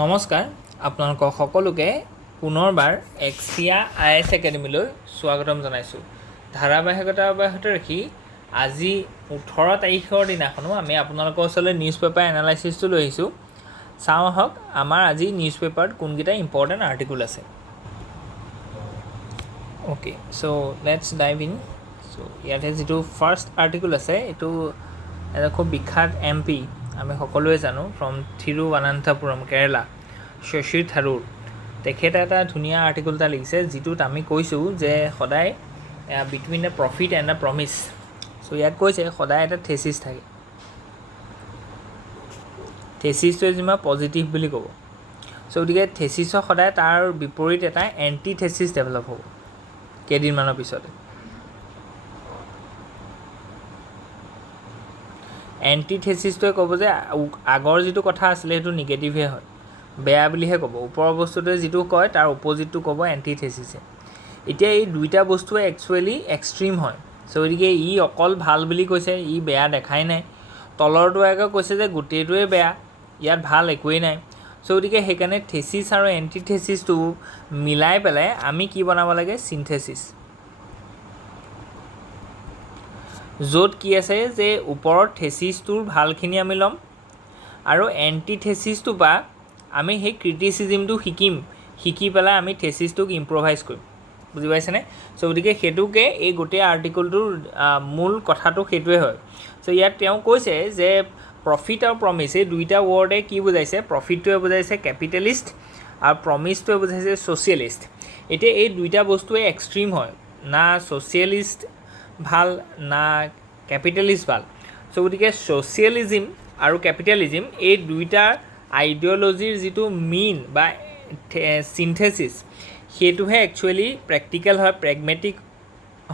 নমস্কাৰ আপোনালোকক সকলোকে পুনৰবাৰ এক্সিয়া IAS একাডেমীলৈ স্বাগতম জনাইছোঁ। ধাৰাবাহিকতা অব্যাহত ৰাখি আজি 18 তাৰিখৰ দিনাখনো আমি আপোনালোকৰ ওচৰলৈ নিউজ পেপাৰ এনালাইচিছটো লৈ আহিছোঁ। চাওঁ আহক আমাৰ আজি নিউজ পেপাৰত কোনকেইটা ইম্পৰ্টেণ্ট আৰ্টিকল আছে। Okay, so' let's dive in. So' ইয়াতে যিটো ফাৰ্ষ্ট আৰ্টিকল আছে এইটো এটা খুব বিখ্যাত MP আমি সকলোৱে জানো ফ্ৰম থিৰুৱানান্থপুৰম কেৰেলা, শশী থাৰুৰ। তেখেতে এটা ধুনীয়া আৰ্টিকল এটা লিখিছে যিটোত আমি কৈছোঁ যে সদায় between a profit and a promise. So' ইয়াত কৈছে সদায় এটা থেচিছ থাকে, থেচিছটোৱে যিমান পজিটিভ বুলি ক'ব। চ' গতিকে থেচিছৰ সদায় তাৰ বিপৰীত এটা এণ্টি থেচিছ ডেভেলপ হ'ব কেইদিনমানৰ পিছতে। এণ্টি থেচিছটোৱে ক'ব যে আগৰ যিটো কথা আছিলে সেইটো নিগেটিভহে হয়, বেয়া বুলিহে ক'ব। ওপৰৰ বস্তুটোৱে যিটো কয় তাৰ অপজিটটো ক'ব এণ্টি থেচিছে। এতিয়া এই দুইটা বস্তুৱে একচুৱেলি এক্সট্ৰিম হয়। চ' গতিকে ই অকল ভাল বুলি কৈছে, ই বেয়া দেখাই নাই। তলৰটো আকৌ কৈছে যে গোটেইটোৱে বেয়া, ইয়াত ভাল একোৱেই নাই। চ' গতিকে সেইকাৰণে থেচিছ আৰু এণ্টি থেচিছটো মিলাই পেলাই আমি কি বনাব লাগে, চিনথেচিছ। য'ত কি আছে যে ওপৰত থেচিছটোৰ ভালখিনি আমি ল'ম আৰু এণ্টি থেচিছটোৰ পৰা আমি সেই ক্ৰিটিচিজিমটো শিকি পেলাই আমি থেচিছটোক ইম্প্ৰভাইজ কৰিম। বুজি পাইছেনে? চ' গতিকে সেইটোকে এই গোটেই আৰ্টিকলটোৰ মূল কথাটো সেইটোৱে হয়। চ' ইয়াত তেওঁ কৈছে যে প্ৰফিট আৰু প্ৰমিছ এই দুইটা ৱৰ্ডে কি বুজাইছে, প্ৰফিটটোৱে বুজাইছে কেপিটেলিষ্ট আৰু প্ৰমিছটোৱে বুজাইছে ছ'চিয়েলিষ্ট। এতিয়া এই দুইটা বস্তুৱে এক্সট্ৰিম হয়, না ছ'চিয়েলিষ্ট ভাল না কেপিটেলিষ্ট ভাল। চ' গতিকে ছ'চিয়েলিজিম আৰু কেপিটেলিজিম এই দুইটাৰ আইডিঅ'লজিৰ যিটো মেইন বা চিনথেচিছ সেইটোহে একচুৱেলি প্ৰেক্টিকেল হয়, প্ৰেগমেটিক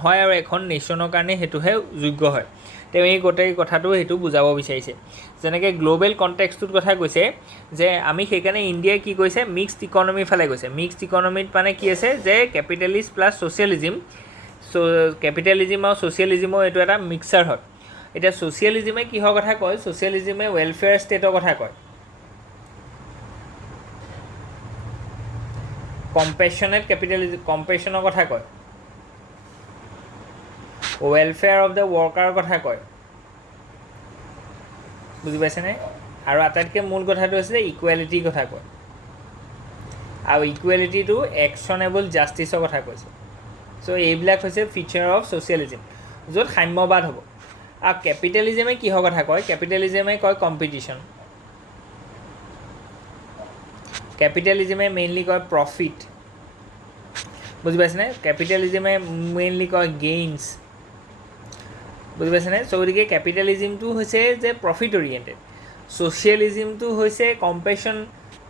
হয় আৰু এখন নেশ্যনৰ কাৰণে সেইটোহে যোগ্য হয়। তেওঁ এই গোটেই কথাটো সেইটো বুজাব বিচাৰিছে। যেনেকৈ গ্ল'বেল কণ্টেক্সটোৰ কথা কৈছে যে আমি সেইকাৰণে ইণ্ডিয়াই কি কৈছে, মিক্সড ইকনমিৰ ফালে গৈছে। মিক্সড ইকনমিত মানে কি আছে যে কেপিটেলিষ্ট প্লাছ ছ'চিয়েলিজিম। চ' কেপিটেলিজিম আৰু ছ'চিয়েলিজিমৰ এইটো এটা মিক্সাৰ হয়। এতিয়া ছ'চিয়েলিজিমে কিহৰ কথা কয়, ছ'চিয়েলিজিমে ৱেলফেয়াৰ ষ্টেটৰ কথা কয়, কম্পেশ্যনেট কেপিটেলিজিম কম্পেশ্যনৰ কথা কয়, ৱেলফেয়াৰ অফ দ্য ৱৰ্কাৰৰ কথা কয়। বুজি পাইছেনে? আৰু আটাইতকৈ মূল কথাটো হৈছে যে ইকুৱেলিটিৰ কথা কয়, আৰু ইকুৱেলিটিটো একশ্যনেবল জাষ্টিছৰ কথা কৈছে। চ' এইবিলাক হৈছে ফিচাৰ অফ ছ'চিয়েলিজিম, য'ত সাম্যবাদ হ'ব। আৰু কেপিটেলিজিমে কিহৰ কথা কয়, কেপিটেলিজিমে কয় কম্পিটিশ্যন। কেপিটেলিজিমে মেইনলি কয় প্ৰফিট। বুজি পাইছেনে? কেপিটেলিজিমে মেইনলি কয় গেইনছ। বুজি পাইছেনে? চ' গতিকে কেপিটেলিজিমটো হৈছে যে প্ৰফিট অৰিয়েণ্টেড, ছ'চিয়েলিজিমটো হৈছে compassion,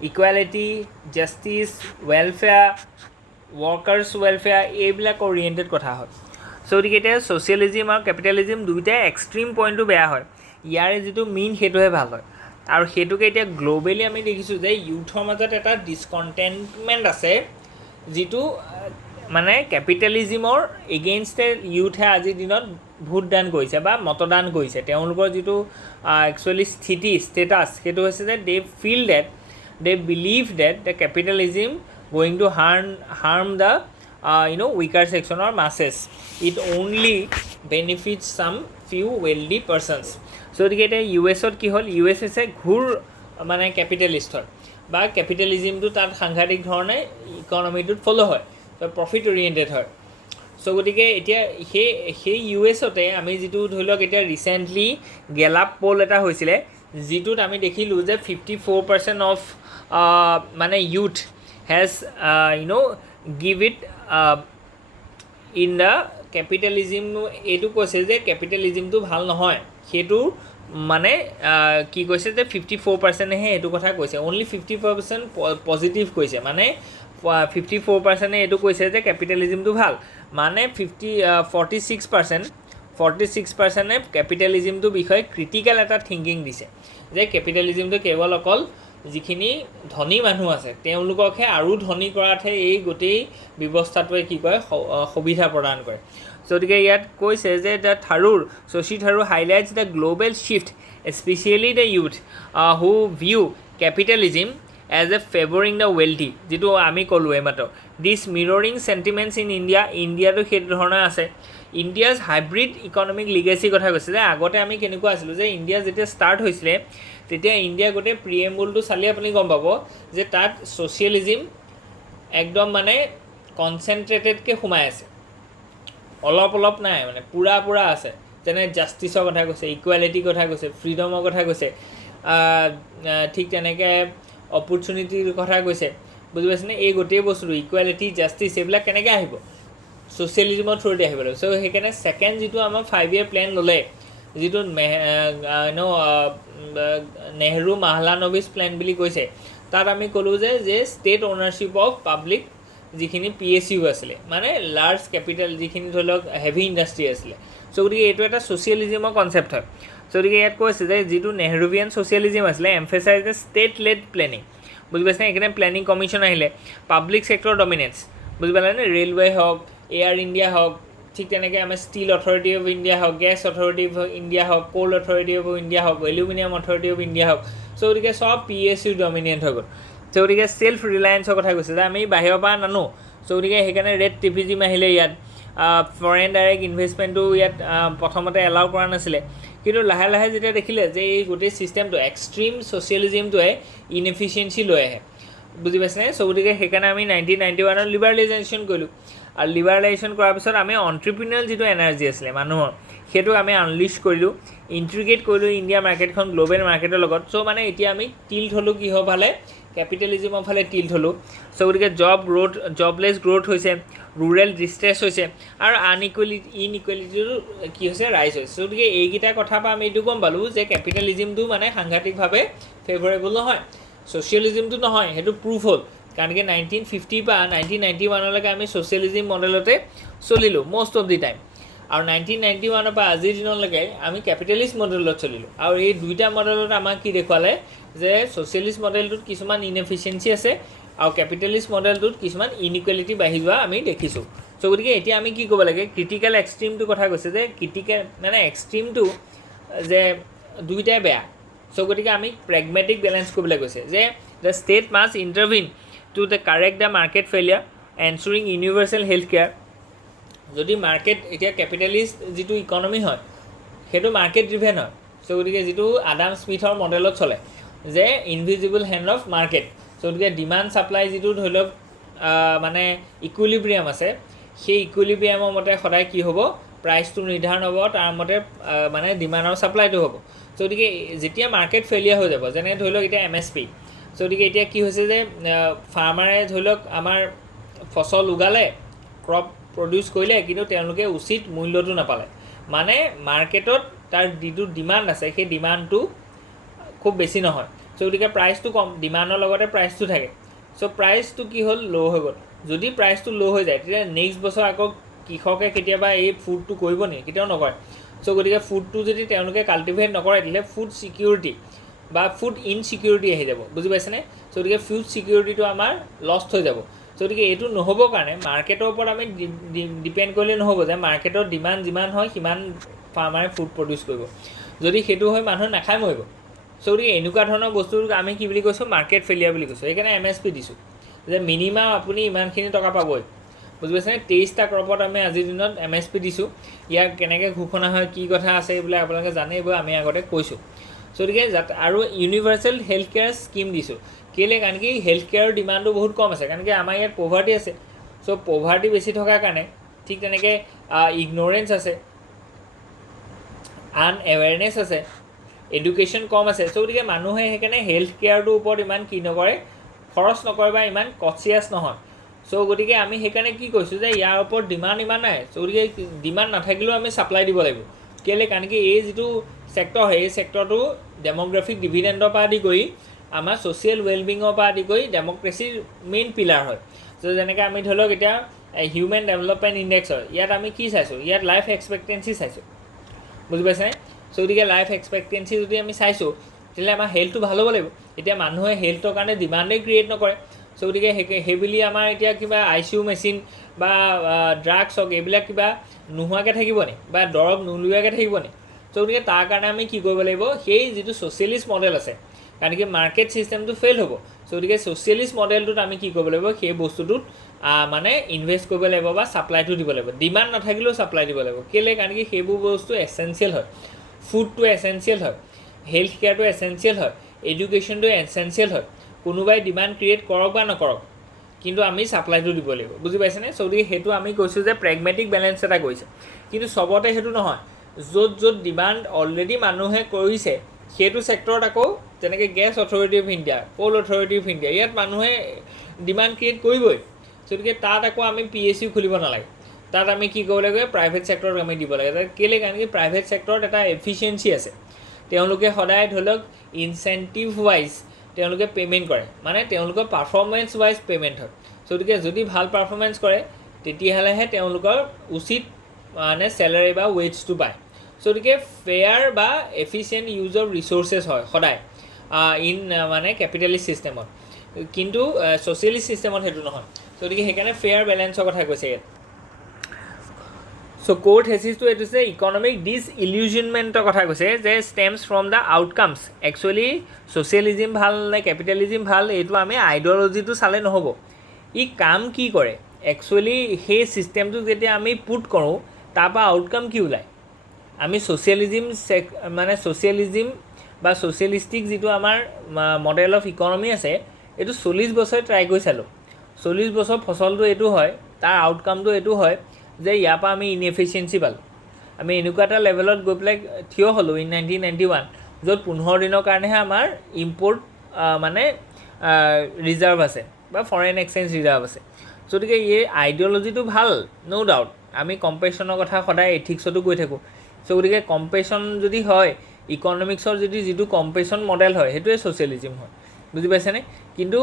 equality, justice, welfare, workers welfare এইবিলাক অৰিয়েণ্টেড কথা হয়। চ' গতিকে এতিয়া ছ'চিয়েলিজিম আৰু কেপিটেলিজিম দুয়োটাই এক্সট্ৰিম পইণ্টটো বেয়া হয়, ইয়াৰে যিটো মেইন সেইটোহে ভাল হয়। আৰু সেইটোকে এতিয়া গ্ল'বেলি আমি দেখিছোঁ যে ইউথৰ মাজত এটা ডিছকণ্টেণ্টমেণ্ট আছে, যিটো মানে কেপিটেলিজিমৰ এগেইনষ্টে ইউথে আজিৰ দিনত ভোটদান কৰিছে বা মতদান কৰিছে। তেওঁলোকৰ যিটো একচুৱেলি ষ্টেটাছ সেইটো হৈছে যে they feel that, they believe that the capitalism going to harm the weaker section or masses, it only benefit some few wealthy persons. So' গতিকে এতিয়া US কি হ'ল, US হৈছে ঘূৰ মানে কেপিটেলিষ্ট হয়, বা কেপিটেলিজিমটো তাত সাংঘাতিক ধৰণে ইকনমিটোত ফ'ল' হয়, প্ৰফিট অৰিয়েণ্টেড হয়। চ' গতিকে এতিয়া সেই US আমি যিটো ধৰি লওক এতিয়া ৰিচেণ্টলি গেলাপ পল এটা হৈছিলে, যিটোত আমি দেখিলোঁ যে 54% অফ মানে youth has give it in the capitalism. এইটো কৈছে যে কেপিটেলিজিমটো ভাল নহয়, সেইটো মানে কি কৈছে যে 54%হে এইটো কথা কৈছে, অনলি 54% পজিটিভ কৈছে। মানে 54%ে এইটো কৈছে যে কেপিটেলিজিমটো ভাল, মানে 46%ে কেপিটেলিজিমটোৰ বিষয়ে ক্ৰিটিকেল এটা থিংকিং দিছে, যে কেপিটেলিজিমটো কেৱল অকল যিখিনি ধনী মানুহ আছে তেওঁলোককহে আৰু ধনী কৰাতহে এই গোটেই ব্যৱস্থাটোৱে কি কৰে, সুবিধা প্ৰদান কৰে। গতিকে ইয়াত কৈছে যে the Shashi Tharoor highlights the global shift, specially the youth who view capitalism as a favouring the wealthy, যিটো আমি ক'লোঁ এইমাত্ৰ। দিছ মিৰৰিং চেণ্টিমেণ্টছ ইন ইণ্ডিয়া, ইণ্ডিয়াটো সেইটো ধৰণৰ আছে। ইণ্ডিয়াজ হাইব্ৰিড ইকনমিক লিগেচিৰ কথা কৈছে, যে আগতে আমি কেনেকুৱা আছিলোঁ, যে ইণ্ডিয়া যেতিয়া ষ্টাৰ্ট হৈছিলে তেতিয়া ইণ্ডিয়া গোটেই প্ৰিএম্বুলটো চালে আপুনি গম পাব যে তাত ছ'চিয়েলিজিম একদম মানে কনচেনট্ৰেটেডকৈ সোমাই আছে, অলপ অলপ নাই, মানে পূৰা আছে। যেনে জাষ্টিছৰ কথা কৈছে, ইকুৱেলিটিৰ কথা কৈছে, ফ্ৰীডমৰ কথা কৈছে, ঠিক তেনেকৈ অপৰচুনিটিৰ কথা কৈছে, বুজি পাইছেনে? এই গোটেই বস্তুটো ইকুৱেলিটি, জাষ্টিছ এইবিলাক কেনেকৈ আহিব? ছ'চিয়েলিজিমৰ থ্ৰুতে আহিব লাগিব। চ' সেইকাৰণে ছেকেণ্ড যিটো আমাৰ 5 year প্লেন ল'লে, যিটো নেহৰু মাহলানবিছ প্লেন বুলি কৈছে, তাত আমি ক'লোঁ যে ষ্টেট অ'নাৰশ্বিপ অফ পাব্লিক যিখিনি PSU আছিলে, মানে লাৰ্জ কেপিটেল যিখিনি ধৰি লওক হেভি ইণ্ডাষ্ট্ৰি আছিলে। চ' গতিকে এইটো এটা ছ'চিয়েলিজিমৰ কনচেপ্ট হয়। চ' গতিকে ইয়াত কৈছে যে যিটো নেহৰুভিয়ান ছ'চিয়েলিজিম আছিলে এমফেচাইজ এ ষ্টেট লেড প্লেনিং, বুজি পাইছেনে? এইখিনি প্লেনিং কমিশ্যন আহিলে, পাব্লিক ছেক্টৰ ডমিনেন্স, বুজি পালেনে? ৰেলৱে হওক, এয়াৰ ইণ্ডিয়া হওক, ঠিক তেনেকৈ আমাৰ ষ্টিল অথৰিটি অফ ইণ্ডিয়া হওক, গেছ অথৰিটি অফ ইণ্ডিয়া হওক, কোল অথৰিটি অফ ইণ্ডিয়া হওক, এলুমিনিয়াম অথৰিটি অফ ইণ্ডিয়া হওক, চ' গতিকে চব PSU ডমিনেণ্ট হৈ গ'ল। চ' গতিকে ছেল্ফ ৰিলায়েঞ্চৰ কথা কৈছে, যে আমি বাহিৰৰ পৰা নানো। চ' গতিকে সেইকাৰণে ৰেড টেপিজিম আহিলে ইয়াত, ফৰেইন ডাইৰেক্ট ইনভেষ্টমেণ্টটো ইয়াত প্ৰথমতে এলাউ কৰা নাছিলে, কিন্তু লাহে লাহে যেতিয়া দেখিলে যে এই গোটেই ছিষ্টেমটো এক্সট্ৰিম ছ'চিয়েলিজিমটোৱে ইনএফিচিয়েঞ্চি লৈ আহে, বুজি পাইছেনে? চ' গতিকে সেইকাৰণে আমি 1991 লিবাৰেলাইজেশ্যন কৰিলোঁ, আৰু লিবাৰেলাইজেশ্যন কৰাৰ পিছত আমি অন্ট্ৰপ্ৰিনিউৰ যিটো এনাৰ্জি আছিলে মানুহৰ, সেইটো আমি আনলিছ কৰিলোঁ, ইণ্টিগ্ৰেট কৰিলোঁ ইণ্ডিয়া মাৰ্কেটখন গ্ল'বেল মাৰ্কেটৰ লগত। চ' মানে এতিয়া আমি টিল্ট হ'লোঁ কিহৰ ফালে? কেপিটেলিজিমৰ ফালে টিল্ট হ'লোঁ। চ' গতিকে জবলেছ গ্ৰ'থ হৈছে, ৰুৰেল ডিষ্ট্ৰেছ হৈছে, আৰু ইনইকুৱেলিটিটো কি হৈছে? ৰাইজ হৈছে। চ' গতিকে এইকেইটা কথাৰ পৰা আমি এইটো গম পালোঁ যে কেপিটেলিজিমটো মানে সাংঘাতিকভাৱে ফেভৰেবল নহয়, ছ'চিয়েলিজিমটো নহয়, সেইটো প্ৰুফ হ'ল। কাৰণ কি 1950 পৰা 1991লৈকে আমি ছ'চিয়েলিজিম মডেলতে চলিলোঁ মষ্ট অফ দি টাইম, আৰু 1991 পৰা আজিৰ দিনলৈকে আমি কেপিটেলিষ্ট মডেলত চলিলোঁ। আৰু এই দুইটা মডেলত আমাক কি দেখুৱালে? যে ছ'চিয়েলিষ্ট মডেলটোত কিছুমান ইনএফিচিয়েঞ্চি আছে, আৰু কেপিটেলিষ্ট মডেলটোত কিছুমান ইনইকুৱেলিটি বাঢ়ি যোৱা আমি দেখিছোঁ। চ' গতিকে এতিয়া আমি কি ক'ব লাগে? ক্ৰিটিকেল এক্সট্ৰিমটোৰ কথা কৈছে, যে ক্ৰিটিকেল মানে এক্সট্ৰিমটো যে দুইটাই বেয়া। চ' গতিকে আমি প্ৰেগমেটিক বেলেঞ্চ কৰিবলৈ কৈছে, যে the state must intervene to the correct the market failure, ensuring universal health care. যদি মাৰ্কেট, এতিয়া কেপিটেলিষ্ট যিটো ইকনমি হয় সেইটো মাৰ্কেট ড্ৰিভেন হয়। চ' গতিকে যিটো আডাম স্মিথৰ মডেলত চলে, যে ইনভিজিবল হেণ্ড অফ মাৰ্কেট। চ' গতিকে ডিমাণ্ড ছাপ্লাই যিটো ধৰি লওক মানে ইকুইলিব্ৰিয়াম আছে, সেই ইকুইলিব্ৰিয়ামৰ মতে সদায় কি হ'ব? প্ৰাইচটো নিৰ্ধাৰণ হ'ব, তাৰ মতে মানে ডিমাণ্ড আৰু ছাপ্লাইটো হ'ব। চ' গতিকে যেতিয়া মাৰ্কেট ফেইলিয়াৰ হৈ যাব, যেনে ধৰি লওক এতিয়া MSP, চ' গতিকে এতিয়া কি হৈছে যে ফাৰ্মাৰে ধৰি লওক আমাৰ ফচল উগালে, ক্ৰপ প্ৰডিউচ কৰিলে, কিন্তু তেওঁলোকে উচিত মূল্যটো নাপালে, মানে মাৰ্কেটত তাৰ যিটো ডিমাণ্ড আছে সেই ডিমাণ্ডটো খুব বেছি নহয়। চ' গতিকে প্ৰাইচটো কম, ডিমাণ্ডৰ লগতে প্ৰাইচটো থাকে। চ' প্ৰাইচটো কি হ'ল? ল' হৈ গ'ল। যদি প্ৰাইচটো ল' হৈ যায়, তেতিয়া নেক্সট বছৰ আকৌ কৃষকে কেতিয়াবা এই ফুডটো কৰিব নেকি? কেতিয়াও নকৰে। চ' গতিকে ফুডটো যদি তেওঁলোকে কাল্টিভেট নকৰে, তেতিয়াহ'লে ফুড ছিকিউৰিটি বা ফুড ইনছিকিউৰিটি আহি যাব, বুজি পাইছেনে? চ' গতিকে ফুড ছিকিউৰিটিটো আমাৰ লষ্ট হৈ যাব। চ' গতিকে এইটো নহ'বৰ কাৰণে মাৰ্কেটৰ ওপৰত আমি ডিপেণ্ড কৰিলে নহ'ব, যে মাৰ্কেটৰ ডিমাণ্ড যিমান হয় সিমান ফাৰ্মাৰে ফুড প্ৰডিউচ কৰিব। যদি সেইটো হয় মানুহে নাখাই মৰিব। চ' গতিকে এনেকুৱা ধৰণৰ বস্তু আমি কি বুলি কৈছোঁ? মাৰ্কেট ফেইলিয়াৰ বুলি কৈছোঁ। সেইকাৰণে MSP দিছোঁ, যে মিনিমাম আপুনি ইমানখিনি টকা পাবই, বুজি পাইছেনে? 23টা ক্ৰপত আমি আজিৰ দিনত MSP দিছোঁ। ইয়াক কেনেকৈ ঘোষণা হয়, কি কথা আছে, এইবিলাক আপোনালোকে জানে, এইবোৰ আমি আগতে কৈছোঁ। চ' গতিকে আৰু ইউনিভাৰ্চেল হেল্থ কেয়াৰ স্কিম দিছোঁ। কেলৈ? কাৰণ কি হেল্থ কেয়াৰৰ ডিমাণ্ডটো বহুত কম আছে, কাৰণ কি আমাৰ ইয়াত পভাৰ্টি আছে। চ' পভাৰ্টি বেছি থকাৰ কাৰণে, ঠিক তেনেকৈ ইগন'ৰেঞ্চ আছে, আনএৱেৰনেছ আছে, এডুকেশ্যন কম আছে। চ' গতিকে মানুহে সেইকাৰণে হেল্থ কেয়াৰটোৰ ওপৰত ইমান কি নকৰে, খৰচ নকৰে বা ইমান কনচিয়াছ নহয়। চ' গতিকে আমি সেইকাৰণে কি কৈছোঁ, যে ইয়াৰ ওপৰত ডিমাণ্ড ইমান নাই। চ' গতিকে ডিমাণ্ড নাথাকিলেও আমি ছাপ্লাই দিব লাগিব। কেলৈ? কাৰণ কি এই যিটো ছেক্টৰ হয়, এই ছেক্টৰটো ডেম'গ্ৰাফিক ডিভিডেণ্ডৰ পৰা আদি কৰি আমাৰ ছ'চিয়েল ৱেলবিঙৰ পৰা আদি কৰি ডেম'ক্ৰেচিৰ মেইন পিলাৰ হয়। চ' যেনেকৈ আমি ধৰি লওক এতিয়া হিউমেন ডেভেলপমেণ্ট ইণ্ডেক্স হয়, ইয়াত আমি কি চাইছোঁ? ইয়াত লাইফ এক্সপেক্টেঞ্চি চাইছোঁ, বুজি পাইছেনে? চ' গতিকে লাইফ এক্সপেক্টেঞ্চি যদি আমি চাইছোঁ, তেতিয়াহ'লে আমাৰ হেল্থটো ভাল হ'ব লাগিব। এতিয়া মানুহে হেল্থৰ কাৰণে ডিমাণ্ডেই ক্ৰিয়েট নকৰে। চ' গতিকে সেইবুলি আমাৰ এতিয়া কিবা ICU মেচিন বা ড্ৰাগছ হওক, এইবিলাক কিবা নোহোৱাকৈ থাকিব নি, বা দৰৱ নোলোৱাকৈ থাকিব নি? চ' গতিকে তাৰ কাৰণে আমি কি কৰিব লাগিব? সেই যিটো ছ'চিয়েলিষ্ট মডেল আছে, কাৰণ কি মাৰ্কেট ছিষ্টেমটো ফেইল হ'ব। চ' গতিকে ছ'চিয়েলিষ্ট মডেলটোত আমি কি কৰিব লাগিব, সেই বস্তুটোত মানে ইনভেষ্ট কৰিব লাগিব বা ছাপ্লাইটো দিব লাগিব। ডিমাণ্ড নাথাকিলেও ছাপ্লাই দিব লাগিব। কেলৈ? কাৰণ কি সেইবোৰ বস্তু এচেঞ্চিয়েল হয়। ফুডটো এচেঞ্চিয়েল হয়, হেল্থ কেয়াৰটো এচেঞ্চিয়েল হয়, এডুকেশ্যনটো এচেঞ্চিয়েল হয়। কোনোবাই ডিমাণ্ড ক্ৰিয়েট কৰক বা নকৰক, কিন্তু আমি ছাপ্লাইটো দিব লাগিব। বুজি পাইছেনে? চ' গতিকে সেইটো আমি কৈছোঁ যে প্ৰেগমেটিক বেলেঞ্চ এটা কৰিছে। কিন্তু চবতে সেইটো নহয়। য'ত য'ত ডিমাণ্ড অলৰেডি মানুহে কৰিছে, সেইটো ছেক্টৰত আকৌ যেনেকৈ gas authority of India, coal authority of India, ইয়াত মানুহে ডিমাণ্ড ক্ৰিয়েট কৰিবই। গতিকে তাত আকৌ আমি PSU খুলিব নালাগে। তাত আমি কি কৰিব লাগে, প্ৰাইভেট ছেক্টৰত আমি দিব লাগে। তাত কেলৈ? কাৰণ কি প্ৰাইভেট ছেক্টৰত এটা এফিচিয়েঞ্চি আছে। তেওঁলোকে সদায় ধৰি লওক ইনচেণ্টিভ ৱাইজ তেওঁলোকে পে'মেণ্ট কৰে, মানে তেওঁলোকৰ পাৰফৰ্মেঞ্চ ৱাইজ পে'মেণ্ট হয়। চ' গতিকে যদি ভাল পাৰফৰ্মেঞ্চ কৰে তেতিয়াহ'লেহে তেওঁলোকৰ উচিত মানে চেলাৰী বা ৱেজটো পায়। চ' গতিকে ফেয়াৰ বা এফিচিয়েণ্ট ইউজ অফ ৰিচ'ৰ্চেছ হয় সদায় ইন মানে কেপিটেলিষ্ট ছিষ্টেমত, কিন্তু ছ'চিয়েলিষ্ট ছিষ্টেমত সেইটো নহয়। চ' গতিকে সেইকাৰণে ফেয়াৰ বেলেঞ্চৰ কথা কৈছে ইয়াত। চ' ক'ৰ থেচিছটো এইটো হৈছে ইকনমিক ডিছইলিউজনমেণ্টৰ কথা কৈছে, যে ষ্টেমছ ফ্ৰম দ্য আউটকামছ। একচুৱেলি ছ'চিয়েলিজিম ভাল নে কেপিটেলিজিম ভাল, এইটো আমি আইডিঅ'লজিটো চালে নহ'ব। ই কাম কি কৰে, একচুৱেলি সেই ছিষ্টেমটো যেতিয়া আমি পুট কৰোঁ তাৰপৰা আউটকাম কি ওলায়। আমি ছ'চিয়েলিজিম মানে ছ'চিয়েলিজিম বা ছ'চিয়েলিষ্টিক যিটো আমাৰ মডেল অফ ইকনমি আছে, এইটো 40 বছৰ ট্ৰাই কৰি চালোঁ। 40 বছৰ ফচলটো এইটো হয়, তাৰ আউটকামটো এইটো হয় যে ইয়াৰ পৰা আমি ইনএফিচিয়েঞ্চি পালোঁ। আমি এনেকুৱা এটা লেভেলত গৈ পেলাই থিয় হ'লোঁ ইন 1991, য'ত 15 দিনৰ কাৰণেহে আমাৰ ইম্পৰ্ট মানে ৰিজাৰ্ভ আছে বা ফৰেইন এক্সচেঞ্জ ৰিজাৰ্ভ আছে। গতিকে এই আইডিঅ'লজিটো ভাল, ন' ডাউট। আমি কম্পেশ্যনৰ কথা সদায় এথিক্সতো কৈ থাকোঁ। চ' গতিকে কম্পেশ্যন যদি হয়, ইকনমিক্সৰ যদি যিটো কম্পেশ্যন মডেল হয়, সেইটোৱে ছ'চিয়েলিজিম হয়। বুজি পাইছেনে? কিন্তু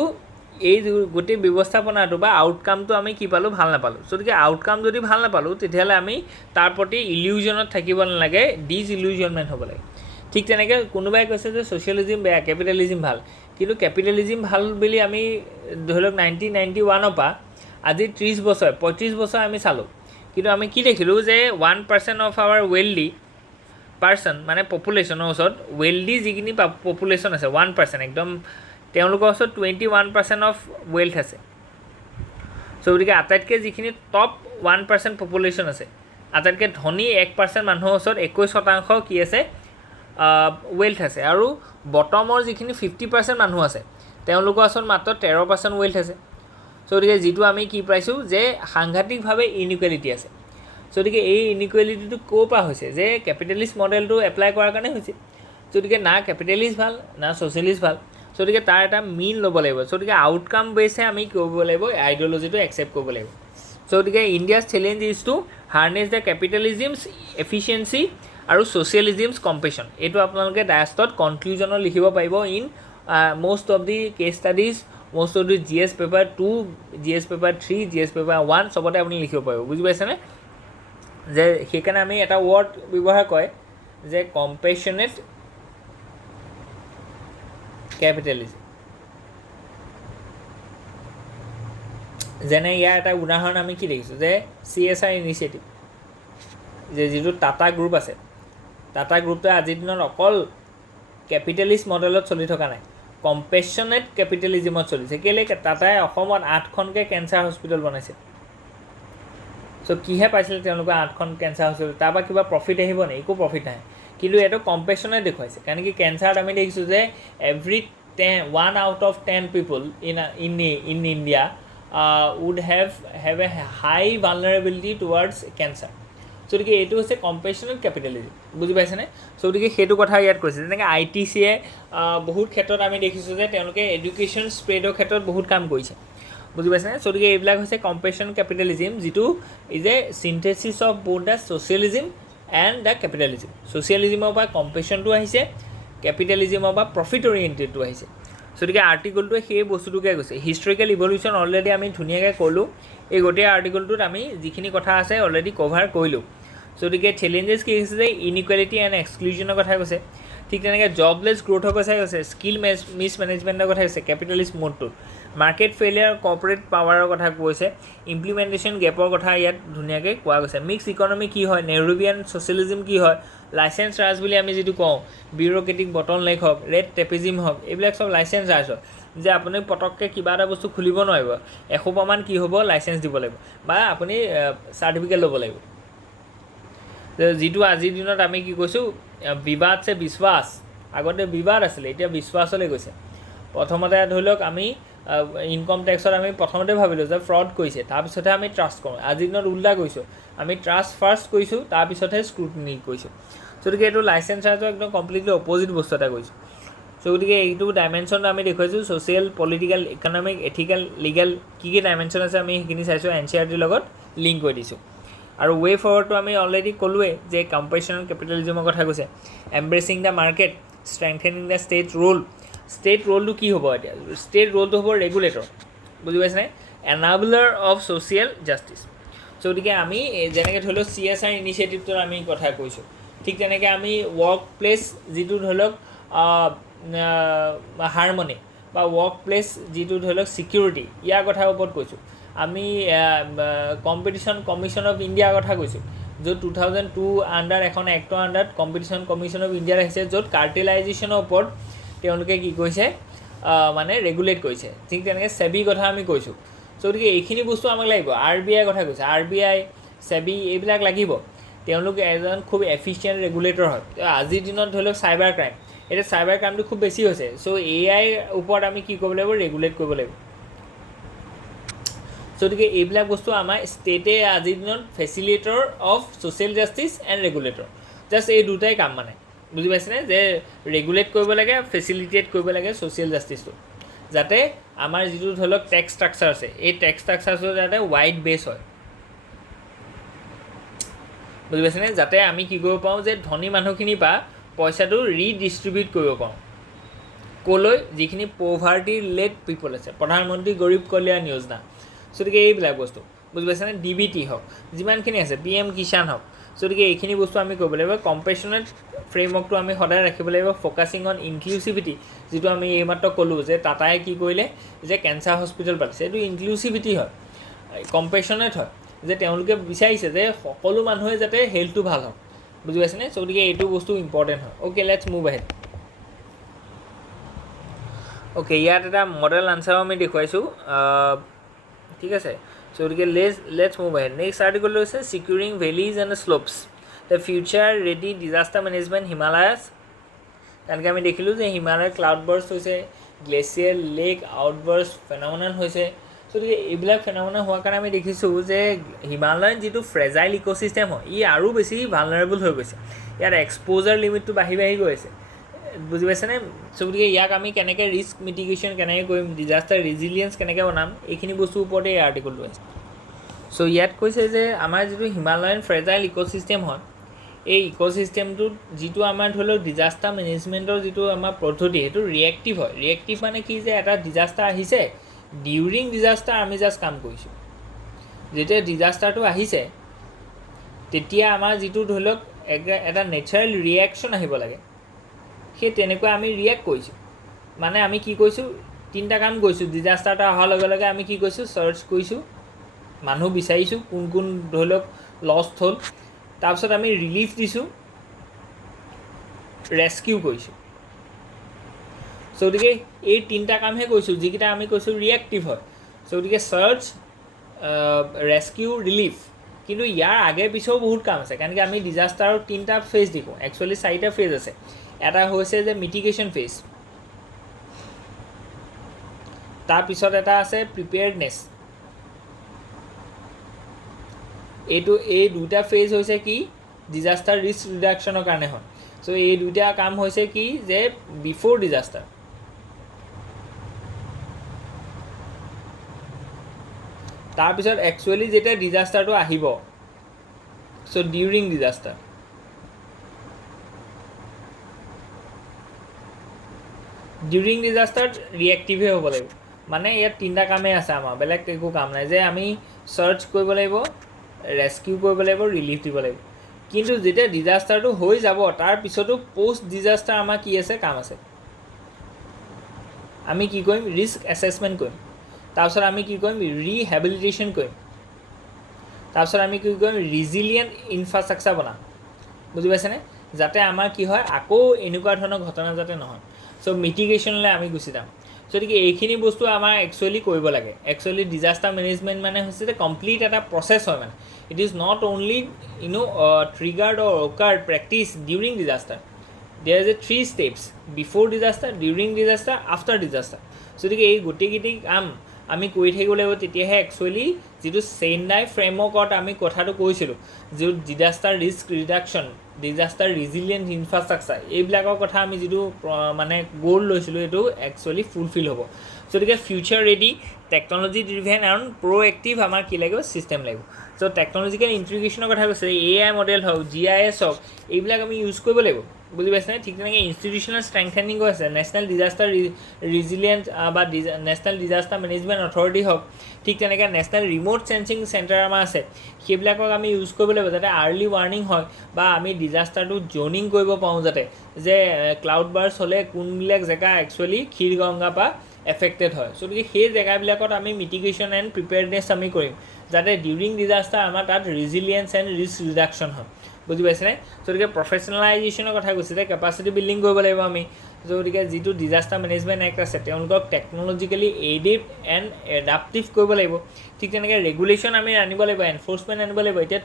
এই গোটেই ব্যৱস্থাপনাটো বা আউটকামটো আমি কি পালোঁ, ভাল নাপালোঁ। গতিকে আউটকাম যদি ভাল নাপালোঁ তেতিয়াহ'লে আমি তাৰ প্ৰতি ইলিউজনত থাকিব নালাগে, ডিছইলিউজনমেণ্ট হ'ব লাগে। ঠিক তেনেকৈ কোনোবাই কৈছে যে ছ'চিয়েলিজিম বেয়া, কেপিটেলিজিম ভাল। কিন্তু কেপিটেলিজিম ভাল বুলি আমি ধৰি লওক 1991 পৰা আজি 35 বছৰ আমি চালোঁ। কিন্তু আমি কি দেখিলোঁ যে 1% অফ আৱাৰ ৱেলডি পাৰ্চন, মানে পপুলেশ্যনৰ ওচৰত ৱেলডি যিখিনি পপুলেশ্যন আছে 1%, একদম তেওঁলোকৰ ওচৰত 21% অফ ৱেল্থ আছে। চ' গতিকে আটাইতকৈ যিখিনি টপ 1% পপুলেশ্যন আছে, আটাইতকৈ ধনী 1% মানুহৰ ওচৰত 21% কি আছে, ৱেল্থ আছে। আৰু বটমৰ যিখিনি 50% মানুহ আছে তেওঁলোকৰ ওচৰত মাত্ৰ 13% ৱেল্থ আছে। চ' গতিকে যিটো আমি কি পাইছোঁ যে সাংঘাতিকভাৱে ইনইকুৱেলিটি আছে। চ' গতিকে এই ইনইকুৱেলিটিটো ক'ৰ পৰা হৈছে, যে কেপিটেলিষ্ট মডেলটো এপ্লাই কৰাৰ কাৰণে হৈছে। গতিকে না কেপিটেলিষ্ট ভাল না ছ'চিয়েলিষ্ট ভাল। চ' গতিকে তাৰ এটা মিন ল'ব লাগিব। চ' গতিকে আউটকাম বেছহে আমি কৰিব লাগিব, আইডিঅ'লজিটো একচেপ্ট কৰিব লাগিব। চ' গতিকে India's challenge is to harness the capitalism's efficiency আৰু ছ'চিয়েলিজিমছ কম্পেশ্যন। এইটো আপোনালোকে ডায়াষ্টত কনক্লুজনত লিখিব পাৰিব in most of the case studies, most of the GS paper 2, GS paper 3, GS paper 1 চবতে আপুনি লিখিব পাৰিব। বুজি পাইছেনে? যে সেইকাৰণে আমি এটা ৱৰ্ড ব্যৱহাৰ কৰে যে কম্পেশ্যনেট কেপিটেলিজম। যেনে ইয়াৰ এটা উদাহৰণ আমি কি দেখিছোঁ যে CSR ইনিচিয়েটিভ, যে যিটো টাটা গ্ৰুপ আছে, টাটা গ্ৰুপটোৱে আজিৰ দিনত অকল কেপিটেলিষ্ট মডেলত চলি থকা নাই, কম্পেশ্যনেট কেপিটেলিজিমত চলিছে। কেলৈ? টাটাই অসমত 8খনকৈ কেঞ্চাৰ হস্পিটেল বনাইছে। চ' কিহে পাইছিলে তেওঁলোকে 8খন কেঞ্চাৰ হস্পিটেল? তাৰপৰা কিবা প্ৰফিট আহিব নে? একো প্ৰফিট নাহে। কিন্তু এইটো কম্পেশ্যনেট দেখুৱাইছে। কাৰণ কি কেঞ্চাৰত আমি দেখিছোঁ যে every 1 out of 10 people in India would have a high vulnerability towards cancer. চ' গতিকে এইটো হৈছে কম্পেশ্যনেট কেপিটেলিজিম। বুজি পাইছেনে? চ' গতিকে সেইটো কথা ইয়াত কৈছে। যেনেকৈ ITCয়ে বহুত ক্ষেত্ৰত আমি দেখিছোঁ যে তেওঁলোকে এডুকেশ্যন স্প্ৰেডৰ ক্ষেত্ৰত বহুত কাম কৰিছে। বুজি পাইছেনে? চ' গতিকে এইবিলাক হৈছে কম্পেশ্যন কেপিটেলিজিম, যিটো is a synthesis of both the socialism and the capitalism. ছ'চিয়েলিজিমৰ পৰা কম্পেশ্যনটো আহিছে, কেপিটেলিজিমৰ পৰা প্ৰফিট অৰিয়েণ্টেডটো আহিছে। চ' গতিকে আৰ্টিকলটোৱে সেই বস্তুটোকে কৈছে। হিষ্টৰিকেল ইভলিউশ্যন অলৰেডি আমি ধুনীয়াকৈ ক'লোঁ। এই গোটেই আৰ্টিকলটোত আমি যিখিনি কথা আছে অলৰেডি কভাৰ কৰিলোঁ। চ' গতিকে চেলেঞ্জেছ কি হৈছে যে ইনইকুৱেলিটি এণ্ড এক্সক্লুজনৰ কথা কৈছে। ঠিক তেনেকৈ জবলেছ গ্ৰ'থৰ কথাই কৈছে, স্কিল মিছমেনেজমেণ্টৰ কথা কৈছে কেপিটেলিষ্ট মোডটোত, মাৰ্কেট ফেইলিয়াৰ কৰ্পৰেট পাৱাৰৰ কথা কৈছে, ইমপ্লিমেণ্টেশ্যন গেপৰ কথা ইয়াত ধুনীয়াকৈ কোৱা গৈছে। মিক্স ইকনমি কি হয়, নেহৰুভিয়ান ছ'চিয়েলিজিম কি হয়, লাইচেঞ্চ ৰাজ বুলি আমি যিটো কওঁ, বিউৰ'ক্ৰেটিক বটল নেক হওক, ৰেড টেপিজিম হওক, এইবিলাক চব লাইচেঞ্চ ৰাজ হয়, যে আপুনি পটককৈ কিবা এটা বস্তু খুলিব নোৱাৰিব, এসোপামান কি হ'ব লাইচেঞ্চ দিব লাগিব বা আপুনি চাৰ্টিফিকেট ল'ব লাগিব। যিটো আজিৰ দিনত আমি কি কৈছোঁ, বিবাদ চে বিশ্বাস, আগতে বিবাদ আছিলে, এতিয়া বিশ্বাসলৈ গৈছে। প্ৰথমতে ধৰি লওক আমি ইনকম টেক্সত আমি প্ৰথমতে ভাবিলোঁ যে ফ্ৰড কৰিছে, তাৰপিছতহে আমি ট্ৰাষ্ট কৰোঁ। আজিৰ দিনত উল্টা কৰিছোঁ, আমি ট্ৰাষ্ট ফাৰ্ষ্ট কৰিছোঁ, তাৰপিছতহে স্ক্ৰুটনি কৰিছোঁ। গতিকে এইটো লাইচেঞ্চ চাৰ্জৰ একদম কমপ্লিটলি অপ'জিট বস্তু এটা কৰিছোঁ। গতিকে এইটো ডাইমেনশ্যন আমি দেখুৱাইছোঁ, social, political, economic, ethical, legal কি ডাইমেনশ্যন আছে আমি সেইখিনি চাইছোঁ, NCERTৰ লগত লিংক কৰি দিছোঁ। আৰু ৱে ফৰৱাৰ্ডটো আমি অলৰেডি ক'লোৱেই যে কম্পেশ্যনেল কেপিটেলিজমৰ কথা কৈছে, embracing the market, strengthening the state role. State ৰোলটো কি হ'ব এতিয়া, ষ্টেট ৰোলটো হ'ব ৰেগুলেটৰ, বুজি পাইছেনে, এনাবলাৰ অফ ছ'চিয়েল জাষ্টিছ। গতিকে আমি যেনেকৈ ধৰি লওক CSR ইনিচিয়েটিভটোৰ আমি কথা কৈছোঁ, ঠিক তেনেকৈ আমি ৱৰ্ক প্লেচ যিটো ধৰি লওক হাৰমনি বা ৱৰ্ক প্লেচ যিটো ধৰি লওক ছিকিউৰিটি, ইয়াৰ কথাৰ ওপৰত কৈছোঁ। আমি কম্পিটিশ্যন কমিশ্যন অফ ইণ্ডিয়াৰ কথা কৈছোঁ, য'ত 2002 আণ্ডাৰ এখন এক্টৰ আণ্ডাৰত কম্পিটিশ্যন কমিশ্যন অফ ইণ্ডিয়াত আহিছে, য'ত কাৰ্টেলাইজেশ্যনৰ ওপৰত তেওঁলোকে কি কৰিছে মানে ৰেগুলেট কৰিছে। ঠিক তেনেকৈ চেবি কথা আমি কৈছোঁ। গতিকে এইখিনি বস্তু আমাক লাগিব। RBI কথা কৈছে, RBI, চেবি এইবিলাক লাগিব, তেওঁলোক এজন খুব এফিচিয়েণ্ট ৰেগুলেটৰ হয়। আজিৰ দিনত ধৰি লওক চাইবাৰ ক্ৰাইম, এতিয়া চাইবাৰ ক্ৰাইমটো খুব বেছি হৈছে, AIৰ ওপৰত আমি কি কৰিব লাগিব, ৰেগুলেট কৰিব লাগিব। গতিকে এইবিলাক বস্তু আমাৰ ষ্টেটে আজিৰ দিনত facilitator of social justice and regulator, just এই দুটাই কাম, মানে বুজি পাইছেনে, যে ৰেগুলেট কৰিব লাগে, ফেচিলিটেট কৰিব লাগে ছ'চিয়েল জাষ্টিছটো, যাতে আমাৰ যিটো ধৰি লওক টেক্স ষ্ট্ৰাকচাৰ আছে, এই টেক্স ষ্ট্ৰাকচাৰটো যাতে ৱাইড বেছ হয়, বুজি পাইছেনে, যাতে আমি কি কৰিব পাৰোঁ যে ধনী মানুহখিনিৰ পৰা পইচাটো ৰিডিষ্ট্ৰিবিউট কৰিব পাৰোঁ ক'লৈ, যিখিনি পভাৰ্টি লেড পিপল আছে, প্ৰধানমন্ত্ৰী গৰীব কল্যাণ যোজনা। গতিকে এইবিলাক বস্তু বুজি পাইছেনে, DBT হওক, যিমানখিনি আছে, PM কিষাণ হওক। গতিকে এইখিনি বস্তু আমি কৰিব লাগিব। কম্পেশ্যনেট ফ্ৰেমৱৰ্কটো আমি সদায় ৰাখিব লাগিব, ফ'কাছিং অন ইনক্লুচিভিটি, যিটো আমি এইমাত্ৰ ক'লোঁ যে টাটাই কি কৰিলে, যে কেঞ্চাৰ হস্পিটেল পাতিছে, এইটো ইনক্লুচিভিটি হয়, কম্পেশ্যনেট হয়, যে তেওঁলোকে বিচাৰিছে যে সকলো মানুহে যাতে হেল্থটো ভাল হওক, বুজি পাইছেনে। গতিকে এইটো বস্তু ইম্পৰ্টেণ্ট হয়। Okay, let's move ahead. Okay, ইয়াত এটা মডেল আনচাৰো আমি দেখুৱাইছোঁ, ঠিক আছে। গতিকে লেটছ মুভ আহেড। নেক্সট আৰ্টিকলটো হৈছে securing valleys and slopes, the future ready disaster management Himalayas. তেনেকৈ আমি দেখিলোঁ যে হিমালয়ৰ ক্লাউড বাৰ্ষ্ট হৈছে, গ্লেচিয়েৰ লেক আউটবাৰ্ষ্ট ফেন'মেনন হৈছে। গতিকে এইবিলাক ফেন'মেনন হোৱাৰ কাৰণে আমি দেখিছোঁ যে হিমালয়ৰ যিটো ফ্ৰেজাইল ইক'ছিষ্টেম হয়, ই আৰু বেছি ভালনাৰেবল হৈ গৈছে, ইয়াত এক্সপ'জাৰ লিমিটটো বাঢ়ি গৈ আছে, বুজি পাইছেনে। গতিকে ইয়াক আমি কেনেকৈ ৰিস্ক মিটিগেশ্যন কেনেকৈ কৰিম, ডিজাষ্টাৰ ৰিজিলিয়েঞ্চ কেনেকৈ বনাম, এইখিনি বস্তুৰ ওপৰতে এই আৰ্টিকলটো আছে। ইয়াত কৈছে যে আমাৰ যিটো হিমালয়ান ফ্ৰেজাইল ইক'ছিষ্টেম হয়, এই ইক'ছিষ্টেমটোত যিটো আমাৰ ধৰি লওক ডিজাষ্টাৰ মেনেজমেণ্টৰ যিটো আমাৰ পদ্ধতি, সেইটো ৰিয়েক্টিভ হয়। ৰিয়েক্টিভ মানে কি, যে এটা ডিজাষ্টাৰ আহিছে, ডিউৰিং ডিজাষ্টাৰ আমি জাষ্ট কাম কৰিছোঁ, যেতিয়া ডিজাষ্টাৰটো আহিছে তেতিয়া আমাৰ যিটো ধৰি লওক এটা নেচাৰেল ৰিয়েকশ্যন আহিব লাগে, সেই তেনেকুৱা আমি ৰিয়েক্ট কৰিছোঁ। মানে আমি কি কৰিছোঁ, তিনিটা কাম কৰিছোঁ। ডিজাষ্টাৰ এটা অহাৰ লগে লগে আমি কি কৰিছোঁ, চাৰ্চ কৰিছোঁ, মানুহ বিচাৰিছোঁ কোন কোন ধৰি লওক লষ্ট হ'ল, তাৰপিছত আমি ৰিলিফ দিছোঁ, ৰেস্কিউ কৰিছোঁ। গতিকে এই তিনিটা কামহে কৰিছোঁ, যিকেইটা আমি কৈছোঁ ৰিয়েক্টিভ হয়। গতিকে চাৰ্চ, ৰেস্কিউ, ৰিলিফ। কিন্তু ইয়াৰ আগে পিছেও বহুত কাম আছে, কাৰণ কি আমি ডিজাষ্টাৰৰ তিনিটা ফেজ দেখোঁ, একচুৱেলি 4টা ফেজ আছে। এটা হৈছে যে মিটিগেশ্যন ফেজ, তাৰপিছত এটা আছে প্ৰিপেয়াৰ্ডনেছ। এই দুটা ফেজ হৈছে কি, ডিজাষ্টাৰ ৰিস্ক ৰিডাকশ্যনৰ কাৰণে হয়। এই দুটা কাম হৈছে কি, যে বিফ'ৰ ডিজাষ্টাৰ, তাৰপিছত একচুৱেলি যেতিয়া ডিজাষ্টাৰটো আহিব, ডিউৰিং ডিজাষ্টাৰ। ডিউৰিং ডিজাষ্টাৰত ৰিয়েক্টিভে হ'ব লাগিব, মানে ইয়াত তিনিটা কামেই আছে আমাৰ, বেলেগ একো কাম নাই, যে আমি চাৰ্চ কৰিব লাগিব, ৰেস্কিউ কৰিব লাগিব, ৰিলিফ দিব লাগিব। কিন্তু যেতিয়া ডিজাষ্টাৰটো হৈ যাব তাৰ পিছতো পোষ্ট ডিজাষ্টাৰ আমাৰ কি আছে কাম আছে আমি কি কৰিম ৰিস্ক এছেছমেণ্ট কৰিম তাৰপিছত আমি কি কৰিম ৰিহেবিলিটেশ্যন কৰিম তাৰপিছত আমি কি কৰিম ৰিজিলিয়েণ্ট ইনফ্ৰাষ্ট্ৰাকচাৰ বনাম বুজি পাইছেনে যাতে আমাৰ কি হয় আকৌ এনেকুৱা ধৰণৰ ঘটনা যাতে নহয় চ' মিটিগেশ্যনলৈ আমি গুচি যাম গতিকে এইখিনি বস্তু আমাৰ একচুৱেলি কৰিব লাগে একচুৱেলি ডিজাষ্টাৰ মেনেজমেণ্ট মানে হৈছে যে কমপ্লিট এটা প্ৰচেছ হয় মানে it is not only triggered or occurred practice during disaster there is a 3 steps before disaster during disaster after disaster গতিকে এই গোটেইকেইটি কাম আমি কৰি থাকিব লাগিব তেতিয়াহে একচুৱেলি যিটো চেন্নাই ফ্ৰেমৱৰ্কত আমি কথাটো কৈছিলোঁ যিটো disaster risk reduction disaster resilient infrastructure এইবিলাকৰ কথা আমি যিটো মানে গ'ল লৈছিলোঁ এইটো একচুৱেলি ফুলফিল হ'ব গতিকে future ready technology driven and proactive আমাৰ কি লাগিব ছিষ্টেম লাগিব চ' টেকন'লজিকেল ইণ্টিগ্ৰেশ্যনৰ কথা কৈছে AI মডেল হওক GIS হওক এইবিলাক আমি ইউজ কৰিব লাগিব বুজি পাইছেনে ঠিক তেনেকৈ ইনষ্টিটিউশ্যনেল ষ্ট্ৰেংথেনিং আছে নেশ্যনেল ডিজাষ্টাৰ ৰিজিলিয়েণ্ট বা নেশ্যনেল ডিজাষ্টাৰ মেনেজমেণ্ট অথৰিটি হওক ঠিক তেনেকৈ নেশ্যনেল ৰিম'ট চেঞ্চিং চেণ্টাৰ আমাৰ আছে সেইবিলাকক আমি ইউজ কৰিব লাগিব যাতে আৰ্লি ৱাৰ্ণিং হয় বা আমি ডিজাষ্টাৰটো জ'নিং কৰিব পাৰোঁ যাতে যে ক্লাউড বাৰ্ষ্ট হ'লে কোনবিলাক জেগা একচুৱেলি ক্ষীৰগংগা পৰা এফেক্টেড হয় চ' গতিকে সেই জেগাবিলাকত আমি মিটিগেশ্যন এণ্ড প্ৰিপেয়াৰনেছ আমি কৰিম যাতে ডিউৰিং ডিজাষ্টাৰ আমাৰ তাত ৰিজিলিয়েঞ্চ এণ্ড ৰিস্ক ৰিডাকশ্যন হয় বুজি পাইছেনে গতিকে প্ৰফেচনেলাইজেশ্যনৰ কথা কৈছে যে কেপাচিটি বিল্ডিং কৰিব লাগিব আমি গতিকে যিটো ডিজাষ্টাৰ মেনেজমেণ্ট এক্ট আছে তেওঁলোকক টেকন'লজিকেলি এইডিভ এণ্ড এডাপ্টিভ কৰিব লাগিব ঠিক তেনেকৈ ৰেগুলেশ্যন আমি আনিব লাগিব এনফৰ্চমেণ্ট আনিব লাগিব এতিয়া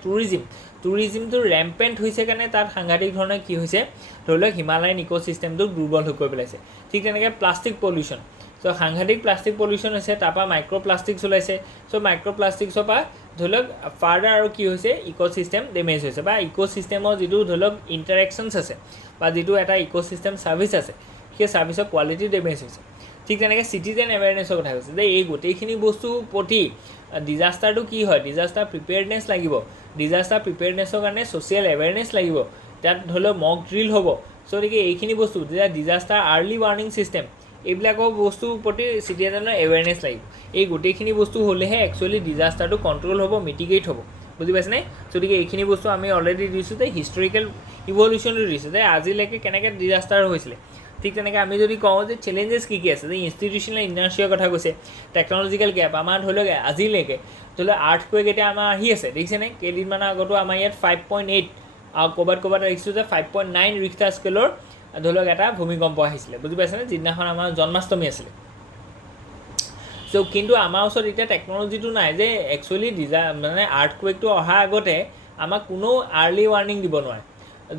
টুৰিজিমটো ৰেম্পেণ্ট হৈছে কাৰণে তাত সাংঘাতিক ধৰণে কি হৈছে ধৰি লওক হিমালয়ান ইক'ছিষ্টেমটোক দুৰ্বল হৈ কৰি পেলাইছে ঠিক তেনেকৈ প্লাষ্টিক পলিউশ্যন চ' সাংঘাতিক প্লাষ্টিক পলিউশ্যন হৈছে তাৰপৰা মাইক্ৰ'প্লাষ্টিক্স ওলাইছে চ' মাইক্ৰ'প্লাষ্টিক্সৰ পৰা ধৰি লওক ফাৰ্ডাৰ আৰু কি হৈছে ইক'ছিষ্টেম ডেমেজ হৈছে বা ইক'ছিষ্টেমৰ যিটো ধৰি লওক ইণ্টাৰেকশ্যনছ আছে বা যিটো এটা ইক'ছিষ্টেম ছাৰ্ভিচ আছে সেই ছাৰ্ভিচৰ কোৱালিটি ডেমেজ হৈছে ঠিক তেনেকৈ চিটিজেন এৱেৰনেছৰ কথা কৈছে যে এই গোটেইখিনি বস্তুৰ প্ৰতি ডিজাষ্টাৰটো কি হয় ডিজাষ্টাৰ প্ৰিপেয়াৰনেছ লাগিব ডিজাষ্টাৰ প্ৰিপেয়াৰনেছৰ কাৰণে ছ'চিয়েল এৱেৰনেছ লাগিব তাত ধৰি লওক মক ড্ৰিল হ'ব চ' গতিকে এইখিনি বস্তু যেতিয়া ডিজাষ্টাৰ আৰ্লি ৱাৰ্ণিং ছিষ্টেম এইবিলাকৰ বস্তুৰ প্ৰতি চিটিজেনৰ এৱেৰনেছ লাগিব এই গোটেইখিনি বস্তু হ'লেহে একচুৱেলি ডিজাষ্টাৰটো কণ্ট্ৰল হ'ব মিটিগেট হ'ব বুজি পাইছেনে গতিকে এইখিনি বস্তু আমি অলৰেডি দিছোঁ যে হিষ্টৰিকেল ইভলিউশ্যনটো দিছোঁ যে আজিলৈকে কেনেকৈ ডিজাষ্টাৰ হৈছিলে ঠিক তেনেকৈ আমি যদি কওঁ যে চেলেঞ্জেছ কি আছে যে ইনষ্টিটিউশ্যনেল ইনাৰ্চিয়াৰ কথা কৈছে টেকন'লজিকেল গেপ আমাৰ ধৰি লওক আজিলৈকে ধৰি লওক আৰ্থকুৱেক এতিয়া আমাৰ আহি আছে দেখিছেনে কেইদিনমানৰ আগতো আমাৰ ইয়াত 5.8 আৰু ক'ৰবাত দেখিছোঁ যে 5.9 ৰিক্টাৰ স্কেলৰ ধৰি লওক এটা ভূমিকম্প আহিছিলে বুজি পাইছেনে যিদিনাখন আমাৰ জন্মাষ্টমী আছিলে চ' কিন্তু আমাৰ ওচৰত এতিয়া টেকন'লজিটো নাই যে একচুৱেলি মানে আৰ্থকুৱেকটো অহাৰ আগতে আমাক কোনো আৰ্লি ৱাৰ্ণিং দিব নোৱাৰে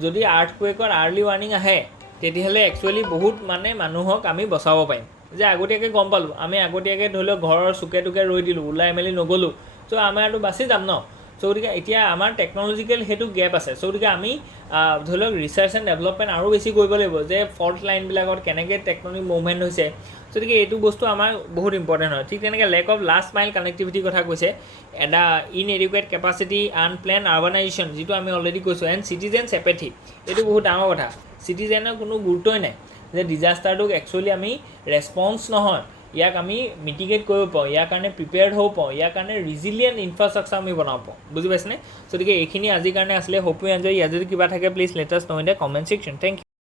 যদি আৰ্থকুৱেকৰ আৰ্লি ৱাৰ্ণিং আহে তেতিয়াহ'লে একচুৱেলি বহুত মানে মানুহক আমি বচাব পাৰিম যে আগতীয়াকৈ গম পালোঁ আমি আগতীয়াকৈ ধৰি লওক ঘৰৰ চুকে টুকে ৰৈ দিলোঁ ওলাই মেলি নগ'লোঁ চ' আমাৰতো বাচি যাম ন চ' গতিকে এতিয়া আমাৰ টেকন'লজিকেল সেইটো গেপ আছে চ' গতিকে আমি ধৰি লওক ৰিচাৰ্চ এণ্ড ডেভেলপমেণ্ট আৰু বেছি কৰিব লাগিব যে ফল্ট লাইনবিলাকত কেনেকৈ টেকন'লজি মুভমেণ্ট হৈছে গতিকে এইটো বস্তু আমাৰ বহুত ইম্পৰ্টেণ্ট হয় ঠিক তেনেকৈ লেক অফ লাষ্ট মাইল কানেক্টিভিটিৰ কথা কৈছে এটা ইনএডিকুৱেট কেপাচিটি আনপ্লেন আৰ্বানাইজেশ্যন যিটো আমি অলৰেডি কৈছোঁ এণ্ড চিটিজেনছ এপেথি এইটো বহুত ডাঙৰ কথা চিটিজেনৰ কোনো গুৰুত্বই নাই যে ডিজাষ্টাৰটোক একচুৱেলি আমি ৰেছপন্স নহয় ইয়াক আমি মিটিগেট কৰিব পাৰোঁ ইয়াৰ কাৰণে প্ৰিপেয়াৰ্ড হ'ব পাৰোঁ ইয়াৰ কাৰণে ৰিজিলিয়েণ্ট ইনফ্ৰাষ্ট্ৰাকচাৰ আমি বনাব পাৰোঁ বুজি পাইছেনে গতিকে এইখিনি আজিৰ কাৰণে আছিলে হোপ ইউ এনজয় ইয়াত যদি কিবা থাকে please let us know in the comment section thank U